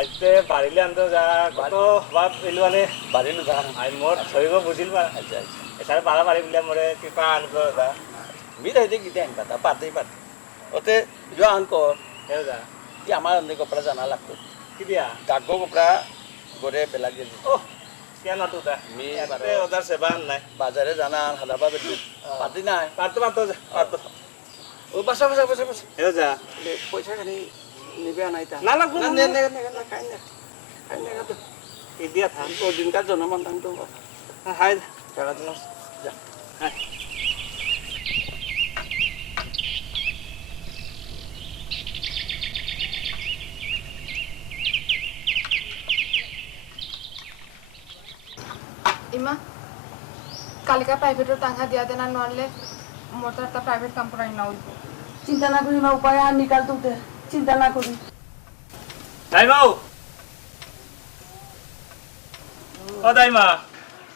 আজকে বাড়িলে আনতে যা কত ভাব এলো আনে বাড়িলো যা আই মোর সহিব বুঝিল বা আচ্ছা আচ্ছা এছাড়া পাড়া বাড়ি বলে মোরে কৃপা আনবো যা মিঠাই দিয়ে গিয়ে আনবা তা পাতেই পাতে ওতে যা আনকো হেও যা কি আমার অন্য কপড়া জানা লাগতো কি দিয়া গাগ্গো কপড়া গড়ে বেলা দিয়ে ও কেন তো তা মি এতে ওদার সেবা নাই বাজারে জানা হাদাবা বেদি পাতি নাই পারতো পারতো যা পারতো ও বাসা বাসা বাসা বাসা হেও যা পয়সা খালি নিবে আনাইতা না লাগবো না নে নে নে না খাই না তো কি দিয়া থাম ও দিনকার জনমান দাম তো হাই টাকা দিন যা হাই ইমা কালিকা প্রাইভেটের টাকা দিয়া দেনা নলে মোর তো একটা প্রাইভেট কাম করাই না হইব চিন্তা না করি মা উপায় আর নিকাল তুলতে চিন্তা না করি দাইমাও ও দাইমা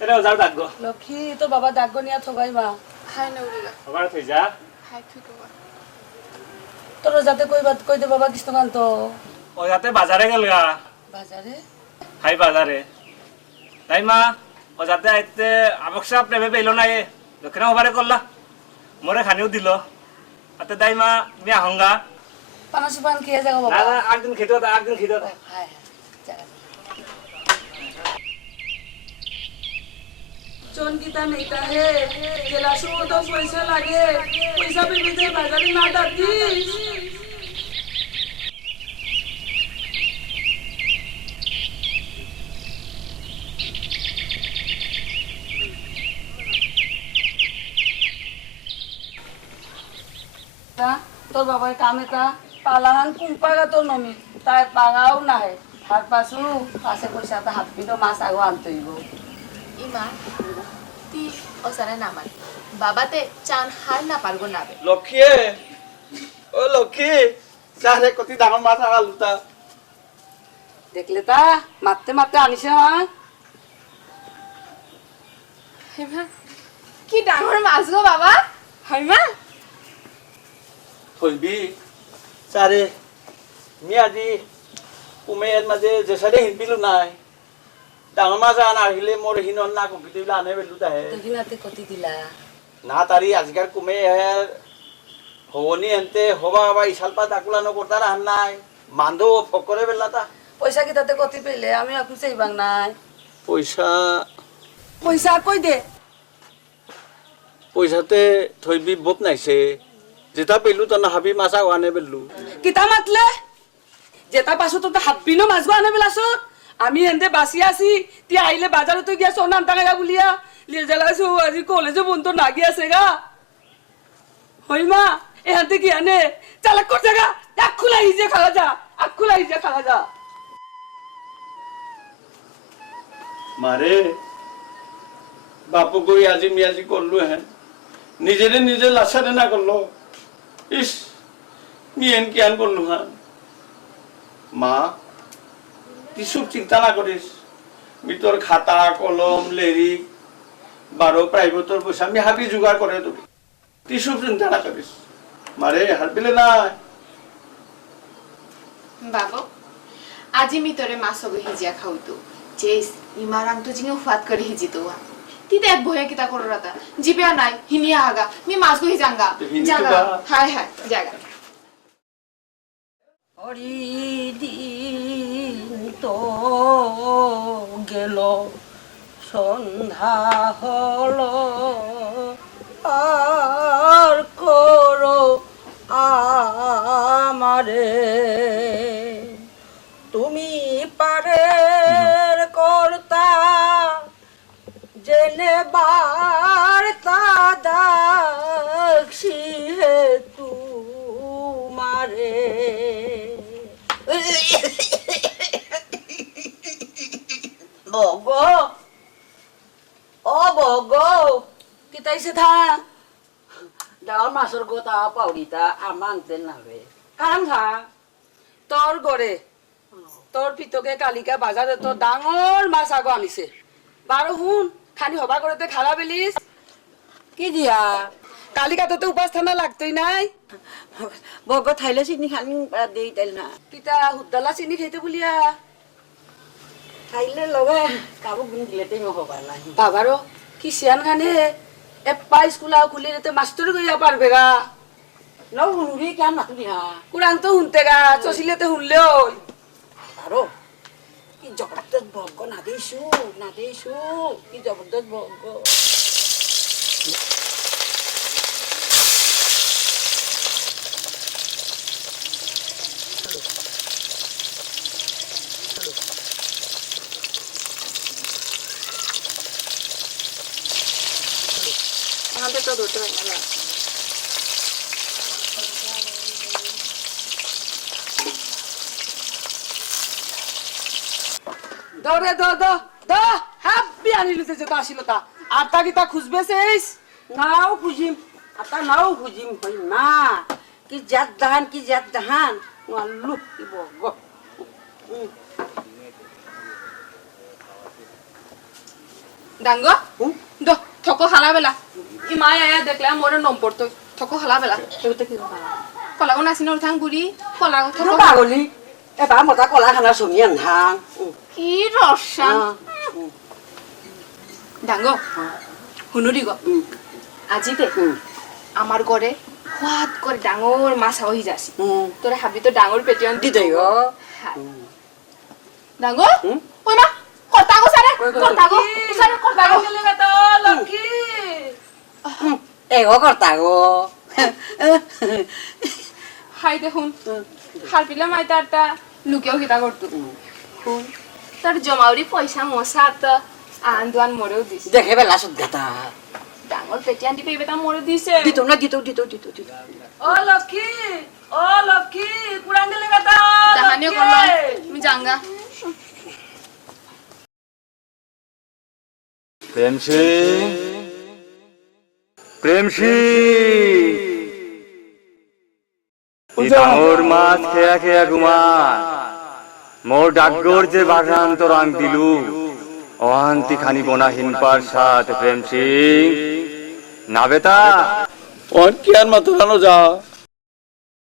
এটা যাও ডাকগো লক্ষ্মী তো বাবা ডাকগো নিয়া থগাই মা হাই নউরিলা আবার তুই যা হাই তুই কবা তোর যাতে কই দে বাবা কৃষ্ণকান্ত ও যাতে বাজারে গেল গা বাজারে হাই বাজারে দাইমা ও যাতে আইতে আবশ্যক প্রেমে পেলো না এ দক্ষিণ হবারে করলা মোরে খানিও দিল আতে দাইমা তুমি আহঙ্গা পানাসু পান খেয়ে যাবো না বাবা না একদিন খেতে হতো একদিন খেতে হতো হ্যাঁ জায়গা চনকিতা নেতা হে জেলাসু তো পয়সা লাগে পয়সা পেতে বাজারে না ডাকিস তোর বাবার কামে তা পালাহান কুম্পাগা তো নমি তাই পাগাও নাই তার পাশু পাশে পয়সা তা হাত পিটো মাছ আগো আনতইব ইমা তি ওসারে নামান বাবাতে চান হার না পারগো নাবে লক্ষ্মী ও লক্ষ্মী চারে কতি ডাঙর মাছ আগাল তা দেখলে তা মারতে মারতে আনিছে হয় হেমা কি ডাঙর মাছ গো বাবা হাইমা থইবি চারে মি আজি কুমের মাঝে যেসারে হিনপিলু নাই ডাঙর মাছ আন আহিলে মোর হিনন না কম্পিতে বলে আনে বেলু তাহে দেখিনাতে কতি দিলা না তারি আজকাল কুমে হের হবনি এনতে হবা হবা ইশালপা তাকুলানো করতার আন নাই মান্দো ফকরে বেলা তা পয়সা কি তাতে কতি পেলে আমি এখন চাইবাং নাই পয়সা পয়সা কই দে পয়সাতে থইবি বোপ নাইছে যেটা পেলু তো না হাবি মাছ আনে বেলু কিতা মাতলে যেটা পাশো তো হাব্বিনো মাছগো আনে বেলাছ আমি এনতে বাসি আছি তি আইলে বাজারে তো গিয়া সোনা আনতা গা বুলিয়া লিয়ে জ্বালাছো আজি কলেজে বন্ধ নাগি আছে গা হইমা এহাতে কি আনে চালাক করছে গা আখুলা ইজে খাওয়া যা আখুলা ইজে খাওয়া যা মারে বাপু কই আজি মিয়াজি করলু হ্যাঁ নিজেরে নিজে লাসারে না করলো ইস মিয়েন কি আন করলু হ্যাঁ মা তুই সব চিন্তা না করিস মি তোর খাতা কলম লেরিক বারো প্রাইভেটর পয়সা আমি হাবি জোগাড় করে দেবো তুই সব চিন্তা না করিস মারে হারবিলে নাই বাবু আজি মি তোরে মাছ হবো হিজিয়া খাও তো চেস ইমারাম তো জিঙে ফাত করে হিজি তো তি দেখ বহে কিতা করো রাতা জিবে নাই হিনিয়া আগা মি মাছ গো হিজাঙ্গা জাঙ্গা হায় হায় জায়গা হরিদিন তো গেল সন্ধ্যা হলো আর করো আমারে তুমি পারের কর্তা জেনে বার্তা দাক্ষী হে তুমারে বগ ও বগ কিতাইছে থা ডাল মাছের গোটা পাউরিটা আমাংতে নাবে কারণ থা তোর গড়ে তোর পিতকে কালিকা বাজারে তো ডাঙর মাছ আগো আনিছে বারো হুন খানি হবা করতে খালা বেলিস কি দিয়া কালিকা তো উপাস থানা লাগতই নাই বগ থাইলে চিনি খানি দেই তাইল না কিতা হুদ্দালা চিনি খাইতে বলিয়া খাইলে লগে কাবু গুণ দিলেতেই হবার লাগে বাবারও কি সিয়ান খানে এপ্পা স্কুলা খুলি রেতে মাস্টর গইয়া পারবে গা নও হুনুরি কেন নাতুরি হা কুরাং তো শুনতে গা চছিলেতে শুনলেও আরো কি জবরদস্ত বগ না দেইছু কি জবরদস্ত বগ আমাদের তো ধরতে পারি না দৌড়ে দ হ্যাপি আনিলুতে যেটা আসিল তা আর তা কিতা খুঁজবে সেইস নাও খুঁজিম আতা নাও খুঁজিম হই মা কি জাত দাহান নালু কি বগ ডাঙ্গ দ থকো খালা বেলা ই মায় আয়া দেখলা মোরে নম্বর তো থকো খালা বেলা এগুতে কি কলাগো নাচিনৰ থাং গুৰি কলাগো তোর থকো পাগলি এবার মতা কলা খানা শুনি আনহাং কি ৰসান ডাঙ্গ শুনো দি গো আজি দে আমার ঘরে হাত করে ডাঙর মাছ হই যাসি তোরে হাবি তো ডাঙর পেটিয়ন দি দেই গো ডাঙর ওই মা কর্তাগো সারে কর্তাগো গেলে তো লক্ষ্মী এগো করতা গো হাই দেখুন হার পিলা মাই তারটা লুকেও কিতা করতো শুন তার জমাউরি পয়সা মশা তো আন দুয়ান মরেও দিছে দেখে বেলা সুদ গাতা ডাঙর পেটিয়ান দিবে বেটা মরে দিছে দিত না দিত ও লক্ষ্মী কুরাং গেলে তো দাহানিও করলো আমি জাঙ্গা প্রেম ডাঙর মাছ খেয়া খেয়া ঘুমান মোর ডাকগর যে বাগান তো রাং দিলু অহান্তি খানি বোনা হিনপার সাথ প্রেম সিং না বেতা অন কি আর মাতুরানো যা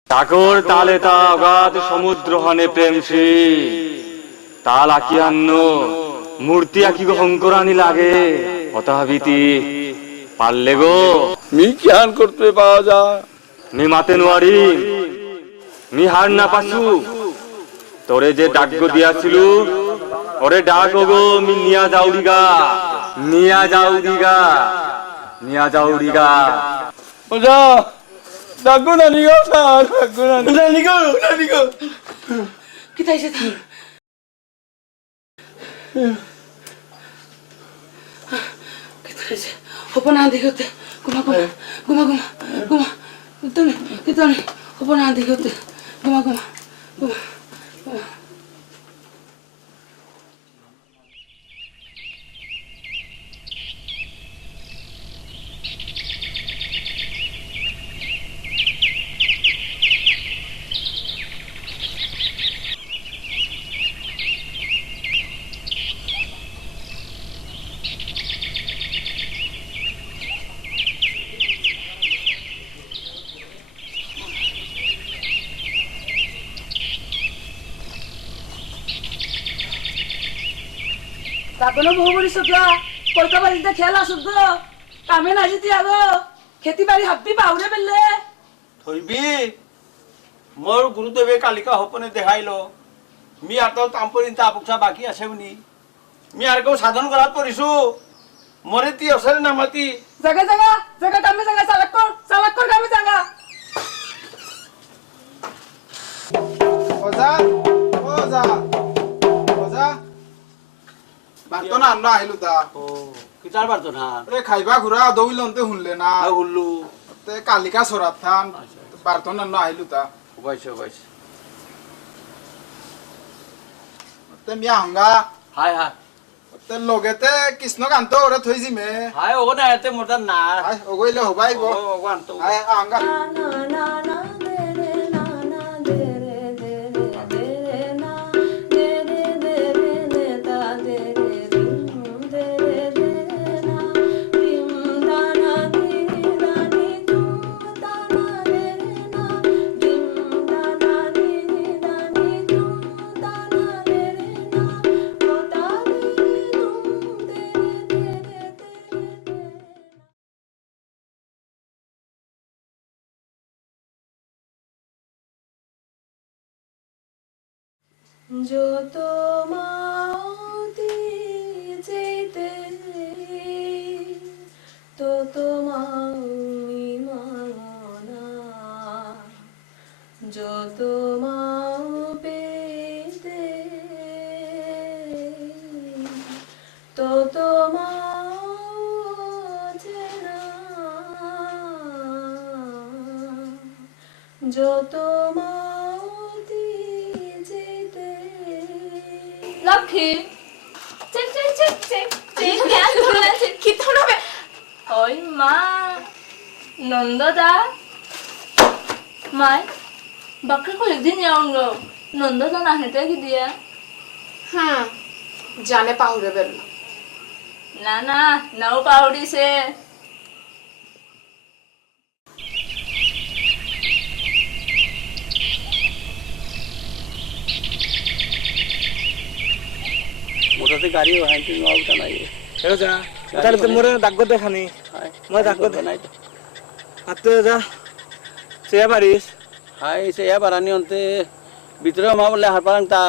ঠাকুর তালে তা অগাধ সমুদ্র হনে প্রেম সিং তাল আকিয়ান্ন মূর্তি আকি হংকরানি লাগে হতাবিতি পারলে গো মি জ্ঞান করতে পাওয়া যা মি মাতে নোয়ারি মি হার না পাসু তোরে যে ডাকগো দিয়াছিল ওরে ডাক গো মি নিয়া যাউরিগা ওজা ডাকু না নিগো না নিগো কিতাইছে থা কিতাইছে হপনা দেখতে গুমা তুমি কিতনে হপনা দেখতে গুমা তাতনো বহু বড়ি সদলা কলকা বাড়িতে খেলা আসুক গো কামে না জিতি আগো খেতি বাড়ি হাব্বি পাউরে বেললে থইবি মোর গুরুদেবে কালিকা সপনে দেখাইলো মি আতো তাম্পরিন তাপকসা বাকি আছে উনি মি আর কেউ সাধন করাত করিছো মরে তি অসরে নামাতি জায়গা জায়গা জায়গা কামে জায়গা চালাক কর কামে জায়গা ওজা ওজা ওজা বাতো না আন্না আইলু তা ও কিতার পারতো না রে খাইবা ঘুরা দইলনতে শুনলে না হুল্লু তে কালিকা সরাত থান বাতো না আন্না আইলু তা উপাইছে তে মিয়া হঙ্গা হাই হাই তে লগেতে কৃষ্ণ কান্ত ওরে থই জিমে হাই ও না এতে মোটা না হাই ওগইলে হবাই গো ও গান্ত হাই আঙ্গা যত মাতি যেতে তত মাউনি মানা যত মাউ পেতে তত মাউ চেনা যত Lakshmi check check check check check ধ্যান ধরে চেক কি ধরবে ওই মা নন্দদা মাই বাকি কয়েকদিন যাওঙ্গ নন্দদা না হেঁটে কি দিয়া জানে পাহুরে বেরল না না নাও পাউডিছে মোটাতে গাড়ি হ্যান্ডেল নাওটা নাই এও যা তাহলে তো মোরে দাগগো দেখানি মই দাগগো নাই আতে যা সে পারিস হাই সে বারানি অন্তে ভিতরে মা বলে হারপারাং তা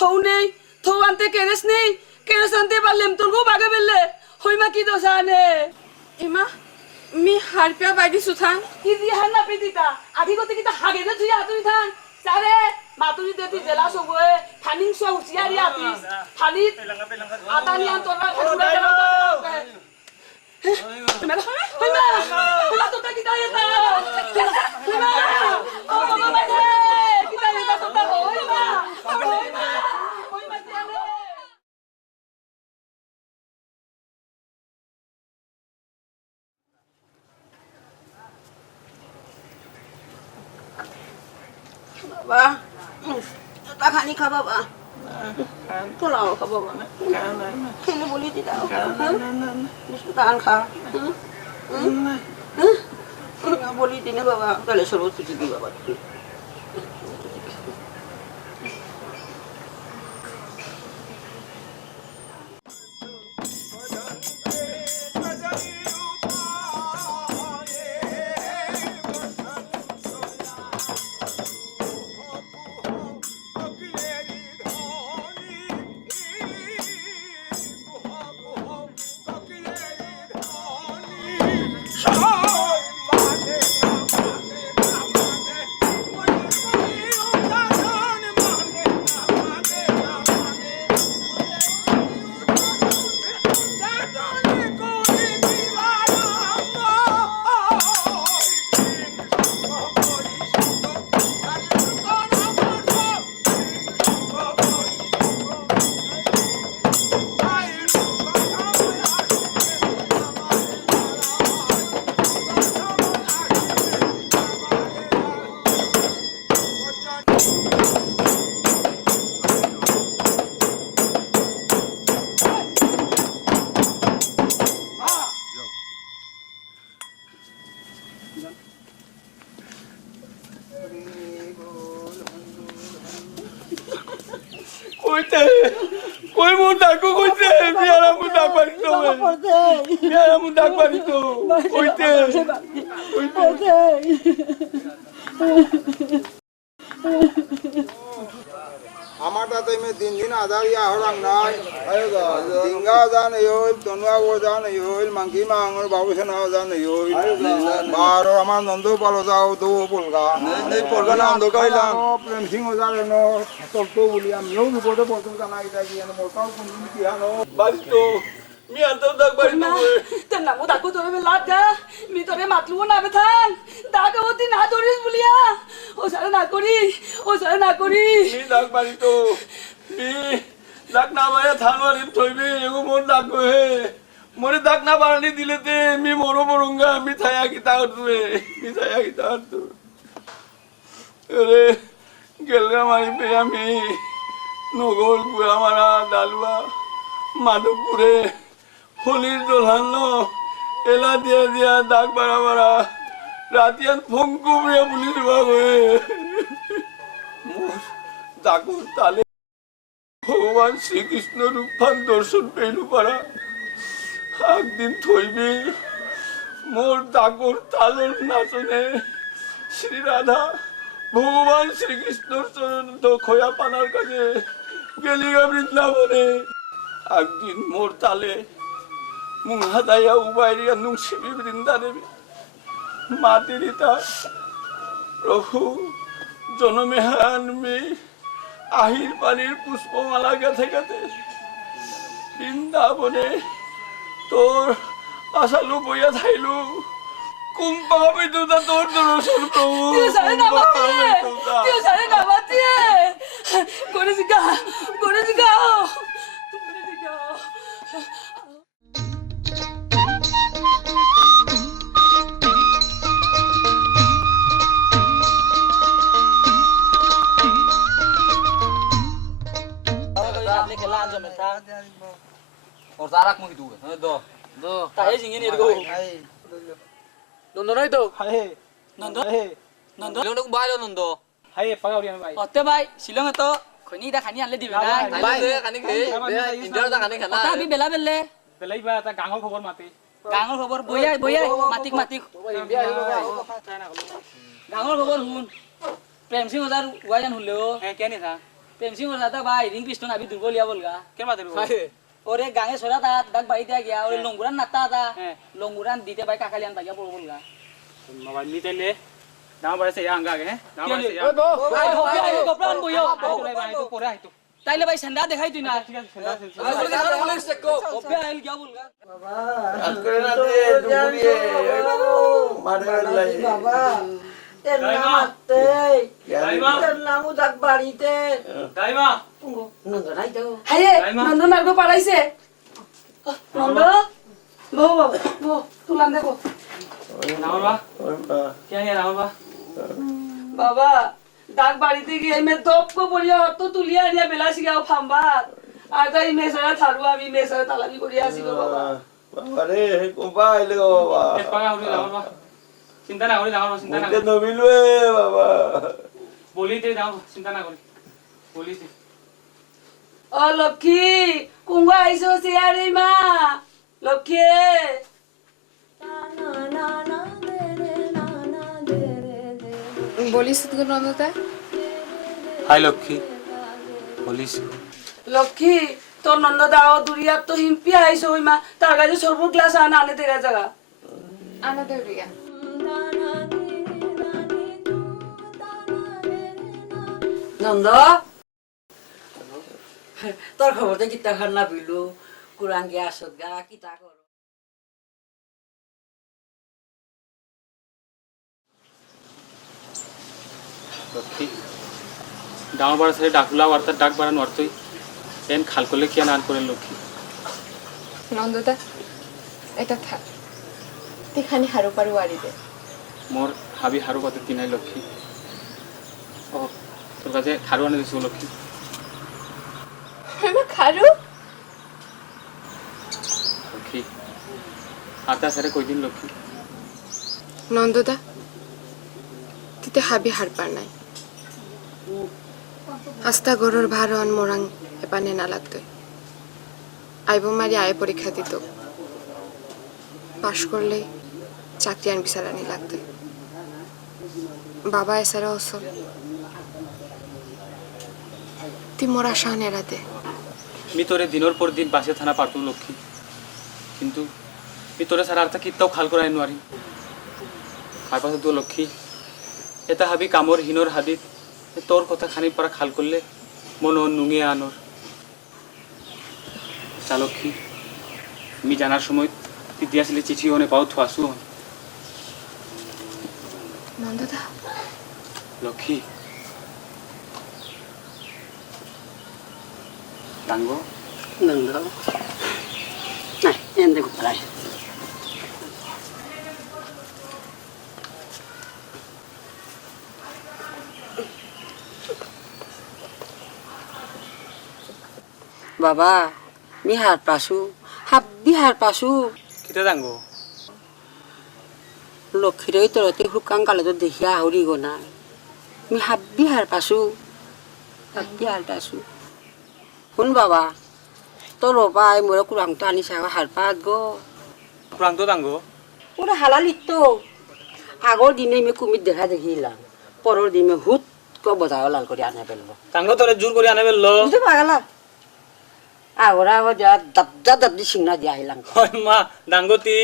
থৌ নেই থৌ আনতে কেরেস নেই কেরেস আনতে পারলেম তোর গো বাগে বেললে হইমা কি দোষা আনে এমা মি হারপিয়া বাইদি সুথান কি দি হান না পিদিতা আধি গতে কি তা হাগে দে তুই আতুই থান সারে মাতুরি দেতি জেলা সবয়ে থানিং সো হুচিয়ারি আতিস থানি আতানি আন তোরা ঘুরা দেবা হইমা হইমা হইমা তোটা কি দাই এটা হইমা ও বাবা রে কি দাই এটা তোটা হইমা হইমা হইমা জানে বাবা তা খানি খা বাবা পোলাও খা বাবা খেলে বলি দি দাও কান খা বলি দিনে বাবা তাহলে সর্বোচ্চ দিবি বাবা Oh কইতে কই মোর ডাকো কইতে বিয়ারা মু ডাক পারি তো বিয়ারা মু ডাক পারি তো কইতে কইতে আমার তাতে মে দিন দিন আদারিয়া হরাং নাই ডিঙ্গা জান হইল তনুয়া ও জান হইল মাংকি মাঙর বাবু সেনা জান হইল বার আমার নন্দ পালো যাও দো বলগা নেই পড়গা না অন্ধ কইলাম প্রেম সিং জান নো তলতো বলি আমিও বিপদে পড়তাম জানা এটা কি মোর কাউ কোন কি হানো বাড়ি তো মি আনতো ডাক পারি তো তোর নামও ডাকো তোরে লাট গা মি তোরে মাতলুও না বেথান ডাক হতি না ধরিস বলিয়া ও সারা না করি মি ডাক পারি তো মি ডাক না মায়া থানওয়ারি থইবে এগো মোর ডাক হে মোরে ডাক না বাড়ানি দিলেতে মি মরো মরুঙ্গা মি ছায়া কি তা করবে মি ছায়া কি তা করবে আরে গেলগা মারি পে আমি নগর গুয়া মারা ডালুয়া মাধবপুরে হোলির দোলহান এলা দিয়া দিয়া দাগ বাড়া বাড়া রাতিয়ান ফঙ্কু প্রিয়া পুলিশ বিভাগ হয়ে মোর দাগুর তালে ভগবান শ্রীকৃষ্ণ রূপান দর্শন পেলু পারা একদিন থইবি মোর দাগুর তালর নাচনে শ্রী রাধা ভগবান শ্রীকৃষ্ণর চরণ তো খোয়া পানার কাছে গেলিগা বৃন্দাবনে একদিন মোর তালে মুহাদায়া উবাইরিয়া নুংসিবি বৃন্দা দেবী মাতিরিতা প্রভু জনমেহান মে আহির পানির পুষ্পমালা গেথে গেথে বৃন্দাবনে তোর আশালু বইয়া থাইলু কুম্পা হবে তুতা তোর দর্শন প্রভু তুই সারে না কুম্পা হবে বাতিয়ে তুতা। তুই সারে না বাতিয়ে করে জিগাও और तारक मुझे दूँ दो दो তাই জিঙে নিয়ে গো নন্দ নই তো হায় নন্দ নন্দ लोग बाहर नंदो হায় পাগাও রিয়া ভাই অতে ভাই শিলং তো খনি দা খানি আনলে দিবে না भाई दे खाने के इंडिया का खाने खाना অতা আমি বেলা বেলে বেলাইবা তা গাঙৰ খবৰ মাতে গাঙৰ খবৰ বইয়াই মাতিক গাঙৰ খবৰ শুন প্ৰেম সিং হজাৰ ওয়াজান হলেও হ্যাঁ কেনে থা প্রেম সিং ওর দাদা ভাই রিং কৃষ্ণ আবি দুর্বলিয়া বলগা কে মাতে ওরে গাঙে সরা তা ডাক বাড়ি দিয়া গিয়া ওরে লঙ্গুরান নাতা তা হ্যাঁ। লঙ্গুরান দিতে ভাই কাকালিয়ান ভাইয়া পড়ো বলগা মোবাইল নিতেলে দাম বাড়ছে ইয়া আঙ্গা গে দাম বাড়ছে ইয়া আই কপড়ান বইও ভাই তো পরে আইতো তাইলে ভাই সন্ধ্যা দেখাই তুই না ঠিক আছে কপে আইল গিয়া বলগা আজকে রাতে দুপুরিয়ে মারে লাই বাবা তের নাম আতে তের নাম ডাক বাড়িতে দাইমা নন্দরাই দাও হায়ে নন্দ নাগো পাড়াইছে নন্দ বউ বাবা বউ তুলান দেখো নামবা কে নিয়া নামবা বাবা ডাক বাড়িতে গিয়ে মে দপ কো বলিয়া তো তুলিয়া নিয়া বেলাসি গাও ফাম্বার আর তাই মেসারা থারু আমি মেসারা তালাবি করিয়া আসি গো বাবা বাবা রে কোপা আইলে গো বাবা কে পাগা হরি নামবা চিন্তা না করি নামবা চিন্তা না মুখে নবিলুয়ে বাবা বলিতে যাও চিন্তা না করি বলিতে ও লক্ষ্মী কুঙ্গা আইসো সিয়ারি মা লক্ষ্মী বলিস তো নন্দতা হাই লক্ষ্মী বলিস লক্ষ্মী তোর নন্দ দাও দুরিয়া তো হিম্পি আইসো ওই মা তার কাছে সর্ব ক্লাস আনা আনে দেখা জায়গা আনাদে রিয়া নন্দ তোর খবরটা কিতা খান না বিলু কুরান গিয়া আসত গা কিতা কর লক্ষ্মী ডাঙৰ বাৰ চাই ডাকুলা বাৰ্তাত ডাক বাৰা নোৱাৰতই এন খাল করলে কিয়া নান করেন লক্ষ্মী নন্দতা এটা থাক তেখানি হারু পারু আড়িতে মোর হাবি হারু পাতে দিনাই লক্ষ্মী ও তোর কাছে খারু আনে দিছো লক্ষ্মী খারু লক্ষ্মী আতা সারে কইদিন লক্ষ্মী নন্দদা তিতে হাবি হার পার নাই আস্তা গরুর ভারন মোরাং এপানে না লাগতো আইব মারি আয় পরীক্ষা দিত পাশ করলে চাকরি আন বিচারানি লাগতো বাবা এসারা অসল তুই মোরা শান এরাতে मी তোরে দিনের পর দিন পাশে থানা পারতো লক্ষ্মী কিন্তু मी তোরে সারা আর্থা কিত্তাও খাল করাই নোৱাৰিম আর পাশে তো লক্ষ্মী এটা হাবি কামর হিনর হাদিত তোর কথা খানি পারা খাল করলে মন নুঙিয়ে আনর চা লক্ষ্মী আমি জানার সময় তুই দিয়াছিলি চিঠি হনে পাও থুয়াছু হন নন্দদা লক্ষ্মী ডাঙ্গো নন্দ নাই এনে গোপালাই বাবা মি হার পাসু হাব্বি হার পাসু কিতা ডাঙ্গো লক্ষ্মীরই তরতে হুকাং কালে তো দেখিয়া আহরি গো না মি হাব্বি হার পাসু হাব্বি হার পাসু শুন বাবা তোর বাবাই মোর কুরাংটা আনি সাগা হার পাত গো কুরাং তো ডাঙ্গো ওরা হালালিত তো আগর দিনে আমি কুমির দেখা দেখিলাম পরের দিনে হুট কো বজাও লাল করে আনে ফেলবো ডাঙ্গো তোরে জোর করে আনে ফেললো বুঝতে পারলা আগরা আগর যা দাবদা দাবদি সিংনা দিয়া আইলাম হয় মা ডাঙ্গতি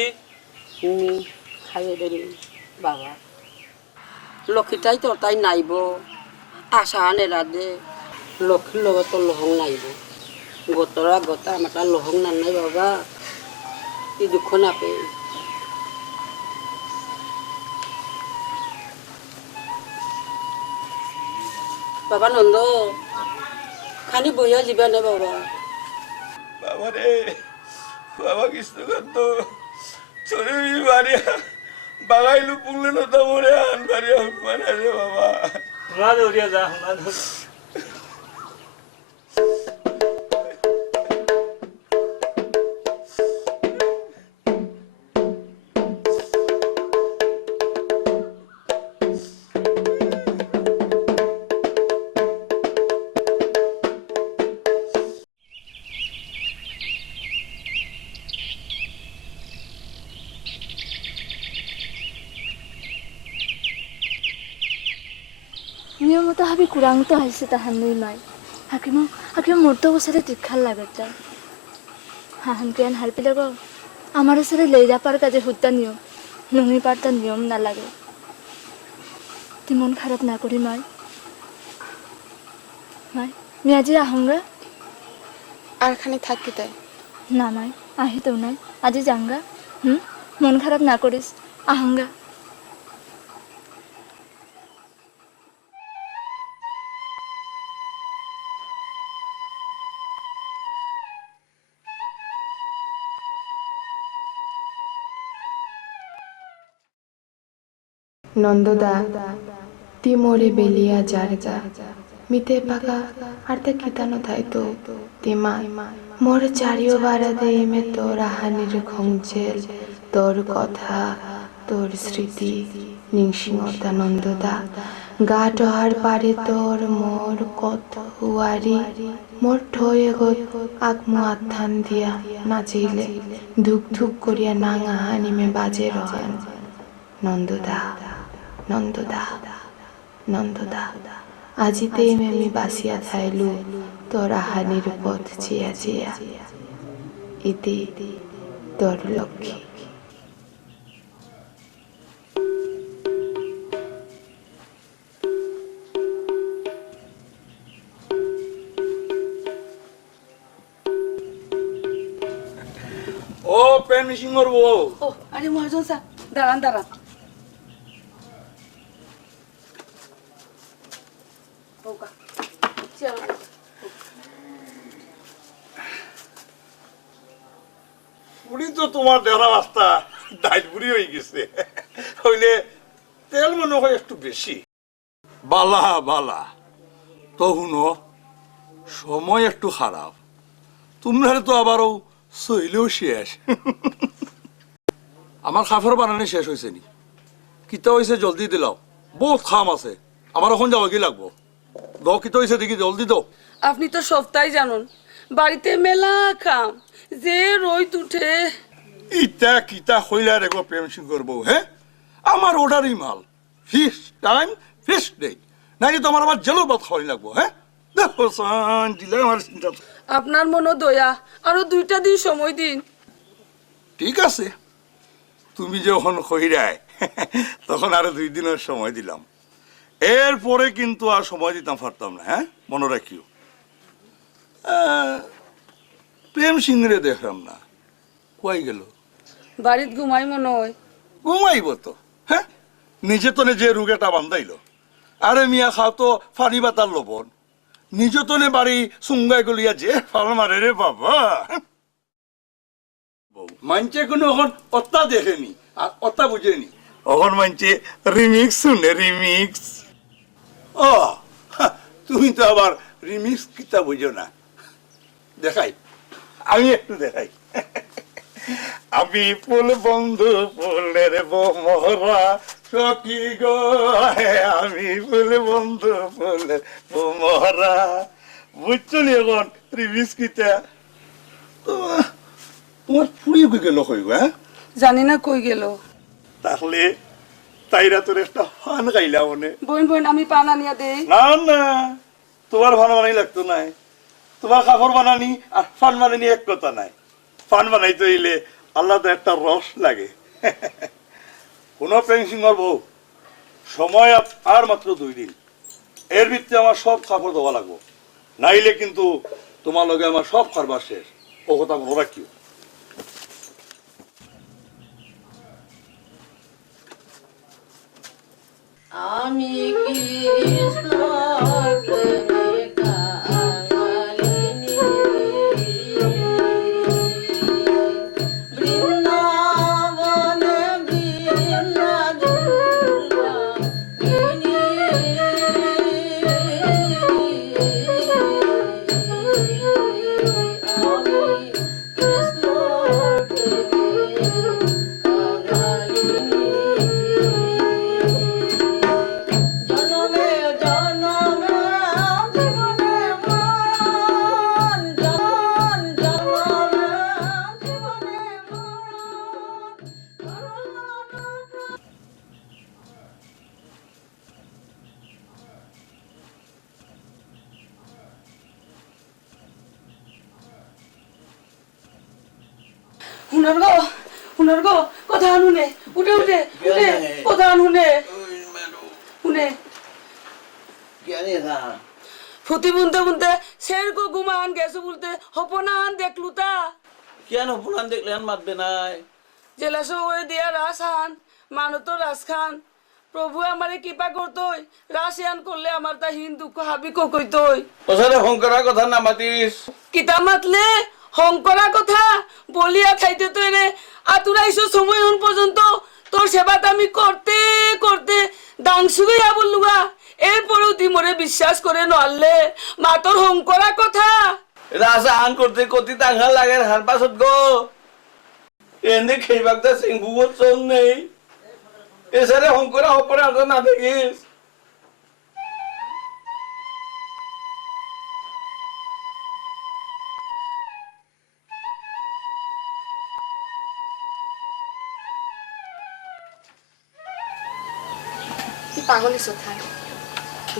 তুমি খাইয়ে দেরি বাবা লক্ষ্মীটাই তোর তাই নাইব আশা আনে রাধে লক্ষ্মীর লগত তোর লহং নাইব গতরা গতা আমার লহং নাই বাবা ই দুঃখ না পেয়ে বাবা নন্দ খানি বইয়া যাবে না বাবা বাবা রে বাবা কৃষ্ণকান্ত চলে বাড়িয়া বাগাইলু পুংলে নতা মরে আন বাড়িয়া মানে রে বাবা হুনা দৌড়িয়া যা হুনা দৌড় নিয়মতো হাবি কুরাংতো হাইছে তাহানই নয় হাকিম মোরতো বছরে দীক্ষার লাগেটা হাহানকেন হারপিলে গো আমার সাথে লেজা পার কাজে হুদ্দা নিয়ম নুঙি পারতা নিয়ম না লাগে তুই মন খারাপ না করি মাই মি আজি আহঙ্গা আর খানি থাকি তাই না মাই আহি তো নাই আজি যাঙ্গা মন খারাপ না করিস আহঙ্গা নন্দদা তি মোরে বেলিয়া জারগা মিতে পাকা আর তা কিতানো থাইতো তিমা মোর চারিও বারা দে মে তোর আহানির খংচেল তোর কথা তোর স্মৃতি নিংসিংতা নন্দদা গা টহার পারে তোর মোর কত হুয়ারি মোর ঠয়ে গত আকমু আত্থান দিয়া নাচিলে ধুক ধুক করিয়া নাঙা হানিমে বাজে রহান নন্দদা নন্দদা নন্দদা আজিতে আমি বাসিয়া থাইলু তোর আহানির পথ চিয়া চিয়া ইতি তোর লক্ষ্মী ও পেন মিশিং করবো ও আরে মহাজন স্যার দাঁড়ান দাঁড়ান পুরি তো তোমার দেওয়া রাস্তা ডাইলপুরি হয়ে গেছে হইলে তেল মনে হয় একটু বেশি বালা বালা তো শুনো সময় একটু খারাপ তোমরা তো আবারও সইলেও শেষ আমার খাফের বানানি শেষ হয়েছে নি কিতা হয়েছে জলদি দিলাও বহুত খাম আছে আমার এখন যাওয়া কি লাগবো দ কি তো হয়েছে দেখি জলদি দাও। আপনি তো সপ্তাহে জানুন বাড়িতে মেলা কাম যে রোদ উঠে। ইটা কিতা হইলা রে গো প্রেম সিং করবো, হ্যাঁ? আমার অর্ডারই মাল, ফিক্স টাইম ফিক্স ডেট, নাকি তোমার আমার জেলের ভাত খাওয়াই লাগবো, হ্যাঁ? দেখো সান দিলে আমার চিন্তা। আপনার মনে দয়া, আরো 2টা দিন সময় দিন। ঠিক আছে, তুমি যখন কইরায় তখন আরো 2 দিনের সময় দিলাম, এরপরে কিন্তু আর সময় দিতাম পারতাম না, হ্যাঁ? মনে রাখিও। প্রেম সিংরে দেখলাম না, কই গেল? বাড়িত ঘুমাই মনে হয়। ঘুমাইব তো, হ্যাঁ? নিজে তো যে রুগেটা বান্ধাইলো, আরে মিয়া খাও তো ফানি বাতার লবণ, নিজে তো বাড়ি সুঙ্গাই গলিয়া যে ফাল মারে রে বাবা। মানছে কোনো এখন অত্তা দেখেনি আর অত্তা বুঝেনি, এখন মানছে রিমিক্স শুনে, রিমিক্স। ও তুমি তো আবার রিমিক্স কিতা বুঝো না, দেখাই, আমি একটু দেখাই। আমি ফুল বন্ধু ফুলের বোমরা সখী গো, আমি ফুল বন্ধু ফুলের বোমরা, বুঝছো নি এখন রিমিক্স কিতা? তোমার ফুরিয়ে গেল কই গো, হ্যাঁ? জানি না কই গেল। তাহলে তাইরা তোর একটা ফান গাইলা মনে। বোন বোন আমি পান আনিয়া দেই। না না, তোমার ফান বানাই লাগতো নাই, তোমার কাপড় বানানি আর ফান বানানি এক কথা নাই। ফান বানাইতে হইলে আলাদা একটা রস লাগে। কোন পেন্সিংর বউ, সময় আর মাত্র 2 দিন, এর ভিতরে আমার সব কাপড় দেওয়া লাগবো, নাইলে কিন্তু তোমার লগে আমার সব কারবার শেষ। ও কথা মনে রাখিও। আমি কৃষ্ণ প্রেমে কাঙালিনী, বৃন্দাবনে বৃন্দা দুর্গািনী, আমি কৃষ্ণ প্রেমে কাঙালিনী। জনমে জনমে জীবনে মরণ, জনমে জীবনে মরণ। হুনার গো কথা আনুনে, উঠে উঠে উঠে কথা আনুনে শুনে ফুটি বুনতে বুনতে শের কো ঘুমান গেছে বলতে হপনান দেখলু তা। কেন ফুলান দেখলে আর মাতবে নাই? জেলাস ওই দিয়া রাস হান মানো তো রাস খান, প্রভু আমারে কৃপা করতই, রাস ইয়ান করলে আমার তা হিন দুঃখ হাবি কইতই। ওসারে হংকরা কথা না মাতিস। কিতা মাতলে হংকরা কথা বলিয়া খাইতে তো এনে আতুরাইছো সময় হন পর্যন্ত তোর সেবাটা আমি করতে করতে দাংশুগিয়া বললুগা, এরপরেও তুই মরে বিশ্বাস করে নলে মা তোর হংকরা কথা। রাসা আন করতে কতি টাঙ্গা লাগে হার পাছত গো, এনে খেইবাকটা সিংহুর চল নেই, এসারে হংকরা হপরে আর না দেখিস। পাগলি সোথায়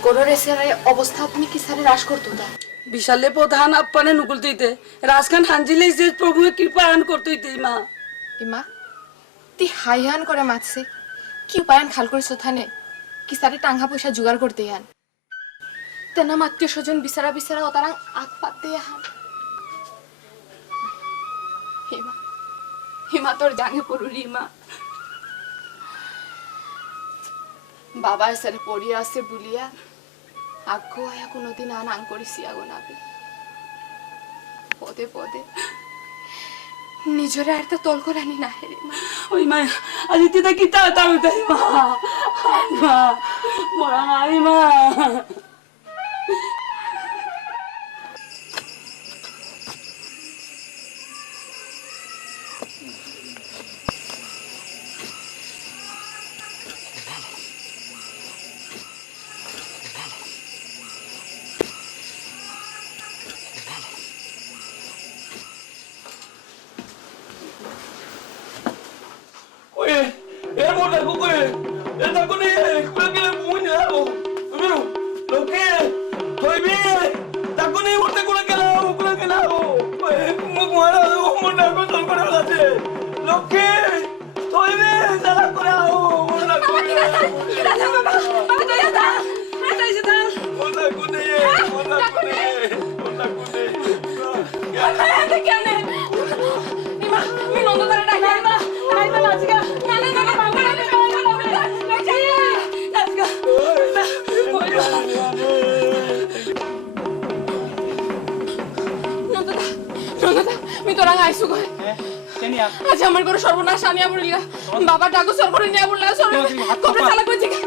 গরুর এসে অবস্থা তুমি কি সারে রাস করতো তা বিশালে প্রধান আপ্পানে নুকুল তুইতে রাজখান হাঞ্জিলে যে প্রভুকে কৃপা আন করতেইতে মা। ইমা তুই হাইহান করে মাতছে কি উপায়ান খাল করে সোথানে কি সারে টাঙ্গা পয়সা জোগাড় করতে হান তেনা আত্মীয় স্বজন বিচারা বিচারা অতারাং আগ পাতে হান। হিমা হিমা তোর জাঙ্গে পড়ুরি মা, বাবা এসারে পড়িয়া আছে বুলিয়া আগ্রহ আয়া কোনোদিন আন আং করিছি আগো নাবে পদে পদে নিজরে আর তো তল করানি না হেরে মা। ওই মা আজি তিতা কি তাড়াতাড়ি উঠাই মা, মা মরা নাই মা। তোরাং আইসু কই কেনিয়া আজ আমার ঘরে সর্বনাশ আনিয়া পড়িলা বাবা ডাকু সর করে নিয়া পড়লা সর কোপে চালা কই জিগা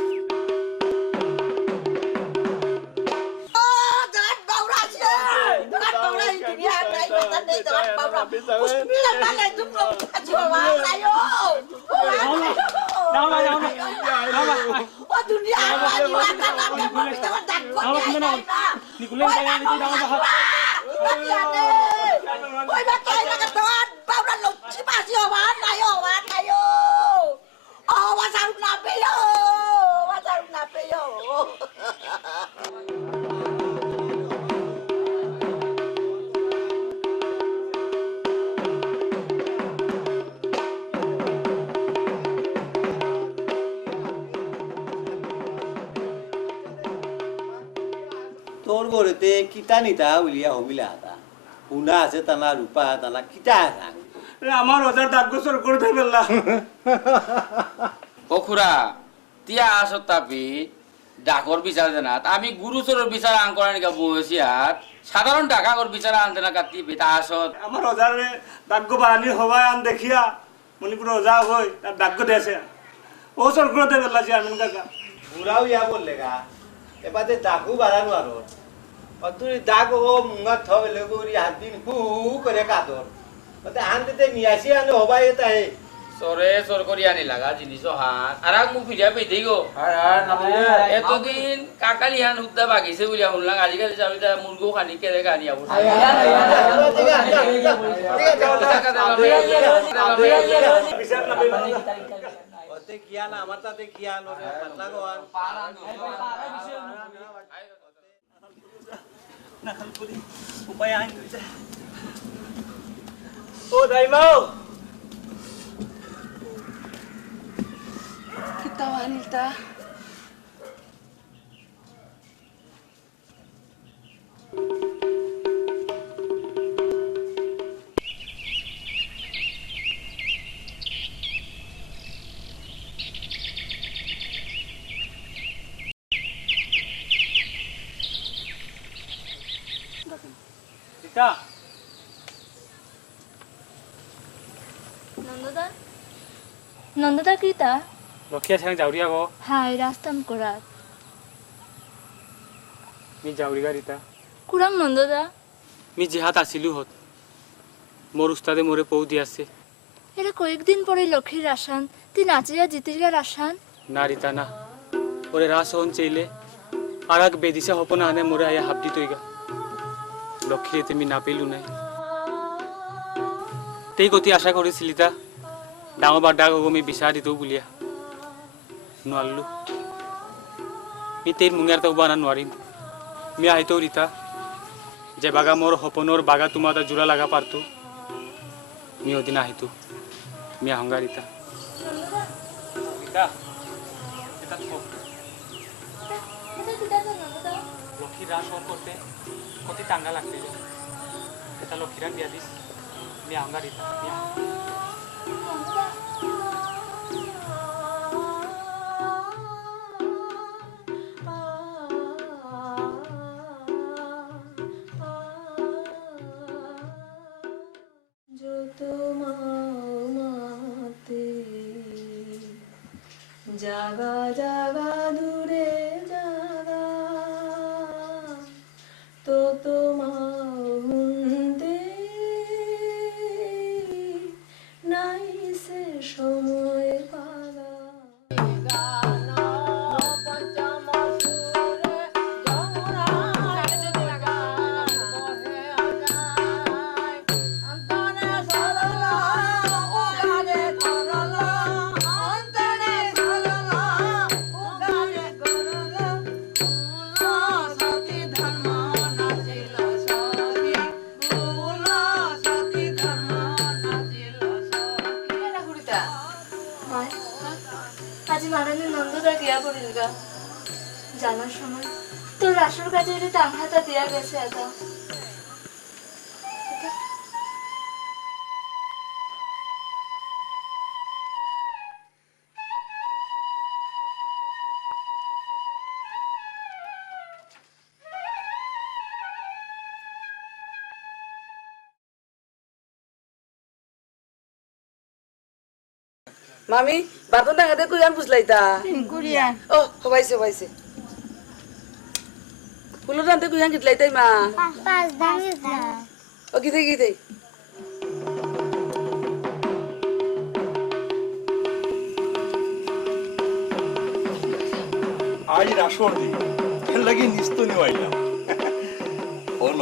তোর ঘরেতে কিতা নিতা উলিয়া হমিলা হাতা সোনা আছে টানা রূপা টানা কিতা আছে আমার ওজার দাগ গোসর করে দেবে ফেললা ও খুড়া তিয়া আসত তাপি ডাকর বিচার দেনা আমি গুরুচরের বিচার আঙ্করা নিকা বসি আর সাধারণ ডাকাগর বিচার আনতে না কাটি তা আসত আমার ওজারে দাগ বাহানি হওয়ায় আন দেখিয়া মণিপুর ওজা হই তার দাগ দেছে ও সর করে দেবে ফেললা চেয়ারম্যান কাকা বুড়াও ইয়া বললে গা এবারে দাগু বাড়ানো আর তুই দাগ ও মুঙা থবেলে গুরি হাত দিন হু করে কাদর আনতে নিয়ে আসি আনে হবাই তাই সরে সর করি আনি লাগা জিনিস হান আর মুখ ফিরিয়া পেতেই গো এতদিন কাকালি হান হুদ্দা বাগিছে বলিয়া শুনলাম আজিকালি যাবি মুরগো খানি কেড়ে খানি আবু কিয়া না আমার তাতে কিয়া পাতলা গোয়ান উপায় আইন ও দাইমাও কিতা আনিতা রিতা নন্দদা নন্দদা কিতা লক্ষিয়া ছাং যাওরিয়া গো হাই রাস্তাম করাত মি যাওরিগা রিতা কুরাং নন্দদা মি জিহাত আসিলু হত মোর উস্তাদে মোরে পৌ দিয়াছে এরা কয়েকদিন পরে লক্ষ্মীর আসান তুই নাচিয়া জিতির আসান না রিতা না ওরে রাস হন চাইলে আর এক বেদিসা হপনা আনে মোরে আয়া হাবদি তৈগা লক্ষ্মী তুমি না পেলু নাই তেই গতি আশা করেছিলি তা ডাঙৰ বাৰ ডাক আমি বিচাৰ দিতো বুলিয়া নোৱাৰিলো মি তেৰ মুঙাৰ তাও বানা নোৱাৰিম মি আহিতো ৰীতা যে বাগা মোৰ সপোনৰ বাগা তোমাৰ এটা জোৰা লাগা পাৰতো মি অদিন আহিতো মি আহংগা ৰীতা ৰীতা এটা লক্ষী রাস হন করতে কত টাঙ্গা লাগছিল এটা লক্ষীরান বিয়া দিস মি আহংগা ৰীতা জাগা জাগা দূরে জাগা তো তোমাতে নাই সে সময় পাগা আজি মারানে নন্দদা গিয়া পড়িল গা জানার সময় তোর রাসুর কাছে টাঙ্গাটা দিয়া গেছে এটা মামি বাতন টাকাতে কুইয়ান বুঝলাইতা ও হবাইছে হবাইছে ফুলের রান্তে কুইয়ান গিতলাইতাই মা ও গিতে গিতে আজ রাসর দিন এর লাগি নিস্ত নেওয়াইলাম অন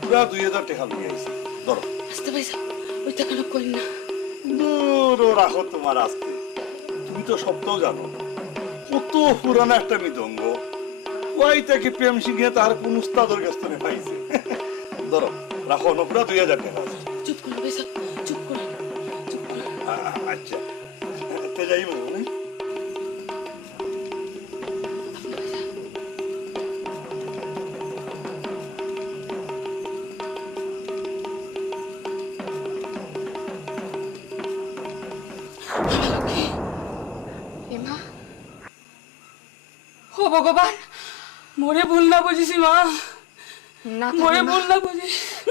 পুরা 2000 টাকা লইয়া আইছি ধরো আসতে পাইছা ওই টাকা না কই না দূর রাখো তোমার আসতে তুমি তো সবটাও জানো কত পুরানো একটা মৃদঙ্গ ওই থেকে প্রেম সিংহে তার কোন উস্তাদের কাছ থেকে পাইছে ধরো রাখো না পুরা 2000 টাকা আছে চুপ করো বেসা চুপ করো আচ্ছা তে যাই মানে এমা ও ভগবান মোরে ভুল না বুঝিছি মা না মোরে ভুল না বুঝি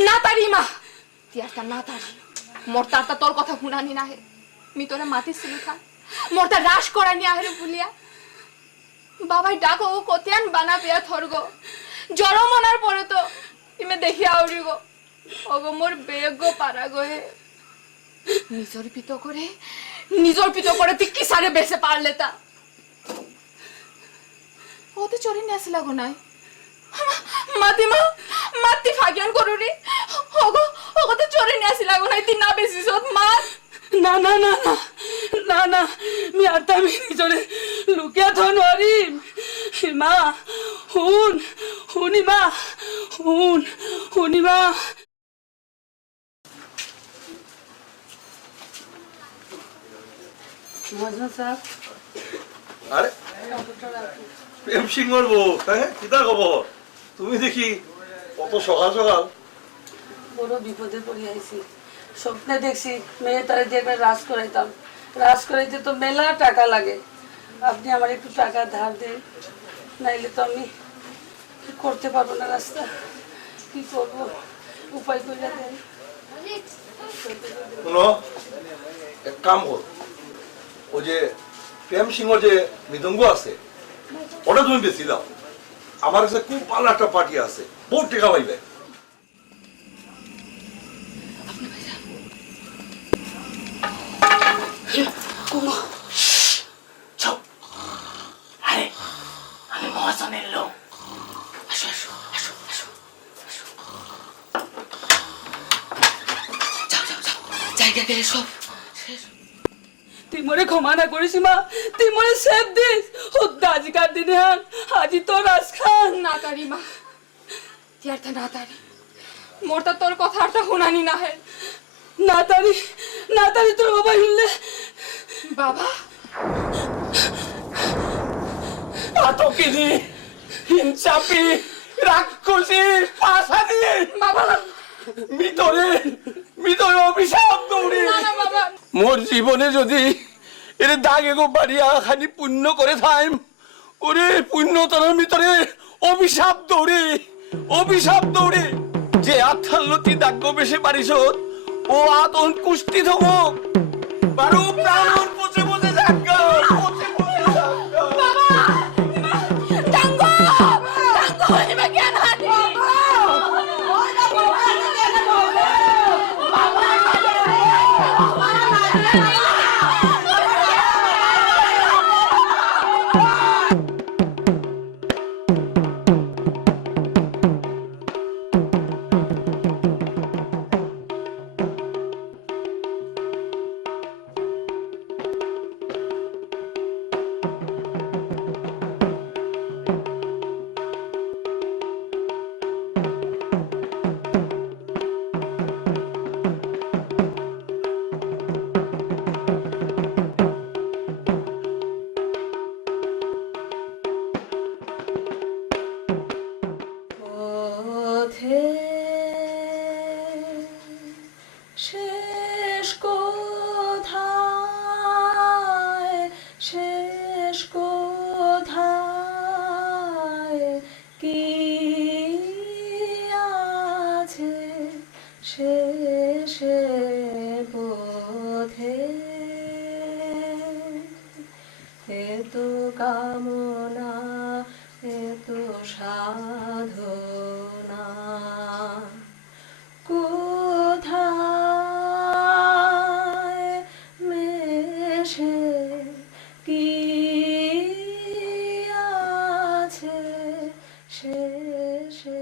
না তারি মা তিয়ারটা না তারি মোর তারটা তোর কথা শুনানি না হে মি তোরা মাতি সিলি খা মোর তা রাস করানি আহে রে ভুলিয়া বাবাই ডাকো কতিয়ান বানা পেয়া থরগো জড় মনার পরে তো ইমে দেখি আউরিগো ওগো মোর বেগো পারাগো হে নিজর পিত করে তুই কি সারে বেসে পারলে তা ও তো চোরি নিয়ে আসলা গো নাই মাতি ফাগিয়ান করুরি ওগো তো চোরি নিয়ে আসলা গো নাই তুই না বেশি সত মার না না না না না না মি আর তামি নিজরে লুকিয়া থ নরিম মা হুনি মা হুনি মা মজা স্যার আরে প্রেম সিংহর বউ হ্যাঁ কিতা খবর তুমি দেখি কত সকাল সকাল বড় বিপদে পড়ে আইছি স্বপ্নে দেখছি মেয়ে তারা দিয়ে একবার রাজ করাইতাম রাজ করাইতে তো মেলা টাকা লাগে আপনি আমার একটু টাকা ধার দেন নাইলে তো আমি করতে পারবো না রাস্তা কি করব উপায় করে দেন শুনো এক কাম কর ও যে প্রেম সিংহ যে মৃদঙ্গ আছে ওটা তুমি বেশি দাও আমার কাছে খুব ভালো একটা পার্টি আছে বহুত টাকা পাইবে আমি মহাজনের লোক আসো আসো আসো আসো যাও যাও যাও জায়গা গেলে সব শেষ তুই মরে ক্ষমা না করিস মা তুই মরে সেভ দিস হুদ্দা আজিকার দিনে হান আজি তো রাজ খান না তারি মা তিয়ারটা না তারি মোর তা তোর কথা আরটা শুনানি না হে না তারি তোর বাবা শুনলে বাবা আতকিনি হিংসাপি রাক্ষসী পাশানি বাবা মিতরে অভিশাপ দৌড়ি না না বাবা মোর জীবনে যদি এর দাগ এগো বাড়িয়া খানি পুণ্য করে থাইম ওরে পুণ্যতরের ভিতরে অভিশাপ দৌড়ে যে আত্মাল্লতি দাগ্য বেশে পারিস ও আতন কুষ্টি ধমক বারো প্রাণ পচে পচে থাকা ডাঙ্গো এবার জ্ঞান হানি সাধনা কোথায় মেশে কি আছে শেষে